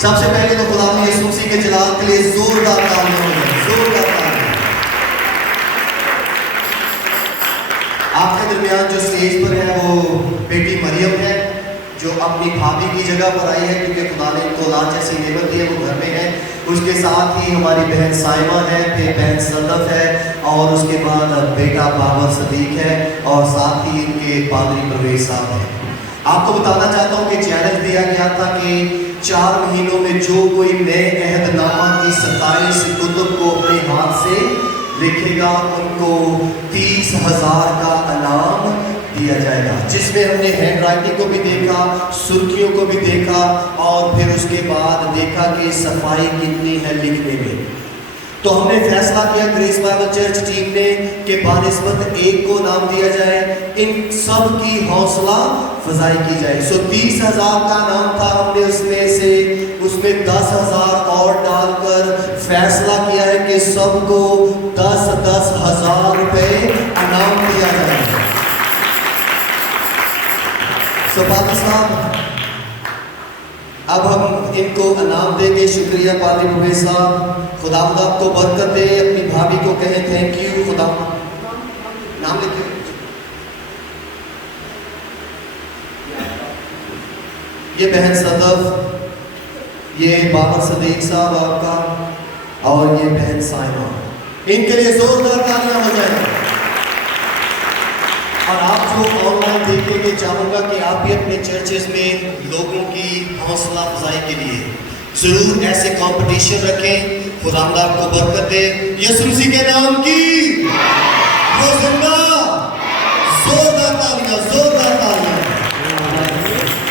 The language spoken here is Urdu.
سب سے پہلے تو خدا یسوع مسیح کے جلال کے لیے زوردار تالیاں ہو جائیں، زوردار تالیاں۔ آپ کے درمیان جو اسٹیج پر ہے وہ بیٹی مریم ہے، جو اپنی بھابھی کی جگہ پر آئی ہے، کیونکہ خدا نے ان کو اولاد جیسی نعمت دی ہے، وہ گھر میں ہے۔ اس کے ساتھ ہی ہماری بہن سائمہ ہے، پھر بہن صدف ہے، اور اس کے بعد بیٹا بابر صدیق ہے، اور ساتھ ہی ان کے پادری پرویز صاحب ہیں۔ آپ کو بتانا چاہتا ہوں کہ چیلنج دیا گیا تھا کہ 4 مہینوں میں جو کوئی نئے عہد نامہ کی 27 کتب کو اپنے ہاتھ سے لکھے گا ان کو 30,000 کا انعام دیا جائے گا، جس میں ہم نے ہینڈ رائٹنگ کو بھی دیکھا، سرخیوں کو بھی دیکھا، اور پھر اس کے بعد دیکھا کہ صفائی کتنی ہے لکھنے میں۔ تو ہم نے فیصلہ کیا گریس بائبل چرچ ٹیم نے کہ بنسبت 1 کو نام دیا جائے، ان سب کی حوصلہ افزائی کی جائے۔ 30,000 کا نام تھا، ہم نے اس میں 10,000 اور ڈال کر فیصلہ کیا ہے کہ سب کو 10,000 روپے انعام دیا جائے۔ پادری صاحب اب ہم ان کو انعام دیں گے۔ شکریہ پادری پرویز صاحب، خدا آپ کو برکت دے۔ اپنی بھابھی کو کہیں تھینک یو۔ خدا نام لکھیں۔ یہ بہن صدف، یہ بابر صدیق صاحب آپ کا، اور یہ بہن سائمہ، ان کے لیے زوردار تالیاں ہو جائیں۔ اور آپ جو آن لائن دیکھیں گے، چاہوں گا کہ آپ بھی اپنے چرچز میں لوگوں کی حوصلہ افزائی کے لیے ضرور ایسے کمپٹیشن رکھیں۔ خدا آپ کو برکت دے۔ یسوع مسیح کے نام کی وہ زندہ، زوردار تالیاں، زوردار تالیاں۔